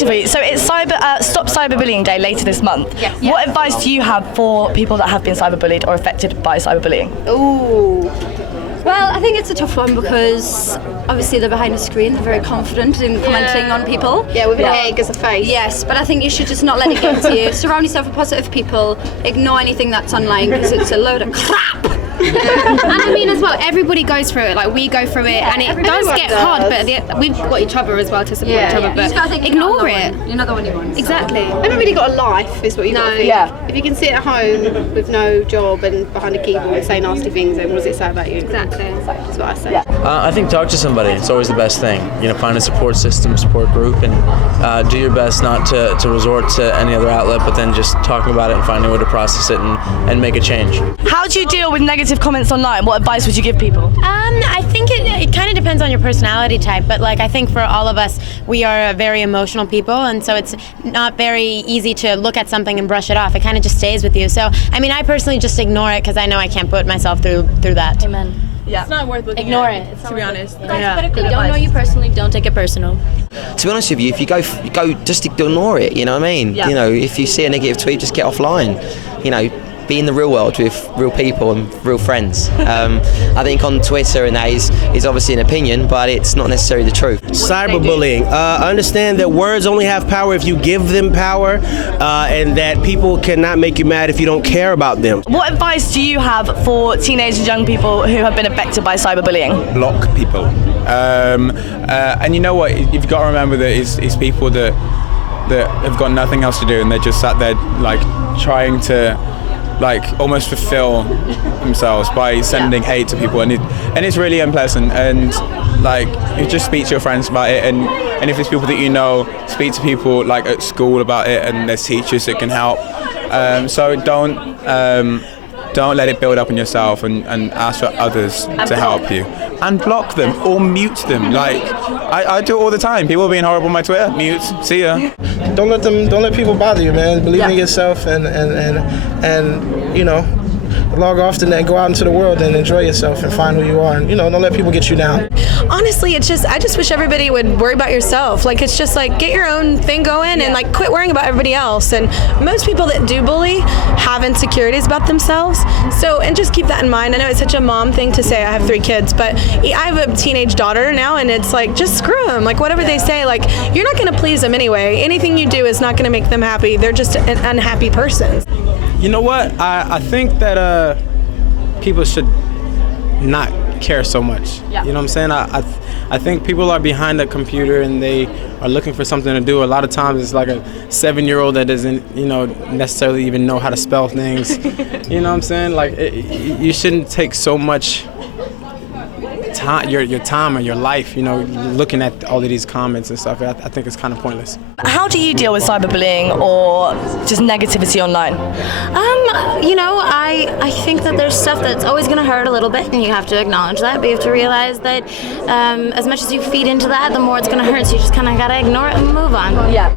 question for you. So it's Stop Cyberbullying Day later this month. Yes. What advice do you have for people that have been cyberbullied or affected by cyberbullying? Ooh. Well, I think it's a tough one because obviously they're behind a screen, they're very confident in commenting on people. Yeah, with an egg as a face. Yes, but I think you should just not let it get to you. Surround yourself with positive people. Ignore anything that's online because it's a load of crap. And I mean as well, everybody goes through it, like we go through it, and it does get hard, but we've got each other as well to support each other, You but just gotta think ignore it. You're not the only one. Exactly. I haven't really got a life, is what you got to think. Yeah. If you can sit at home with no job and behind a keyboard and say nasty things, then what does it say about you? Exactly. That's what I say. I think talk to somebody. It's always the best thing. Find a support system, support group, and do your best not to resort to any other outlet, but then just talking about it and finding a way to process it and make a change. How do you deal with negative comments online? What advice would you give people? I think it kind of depends on your personality type, but I think for all of us, we are very emotional people, and so it's not very easy to look at something and brush it off. It kind of just stays with you. So, I personally just ignore it because I know I can't put myself through that. Amen. Yeah. It's not worth looking Ignore at, it. to be honest. If they don't know you personally, don't take it personal. To be honest with you, if you go, just ignore it. You know what I mean? Yeah. If you see a negative tweet, just get offline. Be in the real world with real people and real friends. I think on Twitter and that is obviously an opinion, but it's not necessarily the truth. Cyberbullying. Understand that words only have power if you give them power, and that people cannot make you mad if you don't care about them. What advice do you have for teenage and young people who have been affected by cyberbullying? Block people. And you know what? You've got to remember that it's people that have got nothing else to do, and they're just sat there trying to almost fulfill themselves by sending hate to people, and it's really unpleasant. And you just speak to your friends about it, and if it's people that you know, speak to people at school about it, and there's teachers that can help. So don't let it build up in yourself, and ask for others to help you, and block them or mute them. I do it all the time. People are being horrible on my Twitter. Mute. See ya. Don't let people bother you, man. Believe in yourself and log off the net, go out into the world and enjoy yourself and find who you are, and don't let people get you down. Honestly, I just wish everybody would worry about yourself. It's just get your own thing going and quit worrying about everybody else. And most people that do bully have insecurities about themselves. And just keep that in mind. I know it's such a mom thing to say. I have 3 kids, but I have a teenage daughter now, and it's just screw them. Whatever they say, you're not going to please them anyway. Anything you do is not going to make them happy. They're just an unhappy person. You know what? I think that people should not care so much. Yeah. You know what I'm saying? I think people are behind a computer and they are looking for something to do. A lot of times it's a 7-year-old that doesn't, necessarily even know how to spell things. You know what I'm saying? You shouldn't take so much time, your time or your life, looking at all of these comments and stuff. I think it's kind of pointless. How do you deal with cyberbullying or just negativity online? I think that there's stuff that's always going to hurt a little bit, and you have to acknowledge that, but you have to realize that as much as you feed into that, the more it's going to hurt, so you just kind of got to ignore it and move on. Yeah.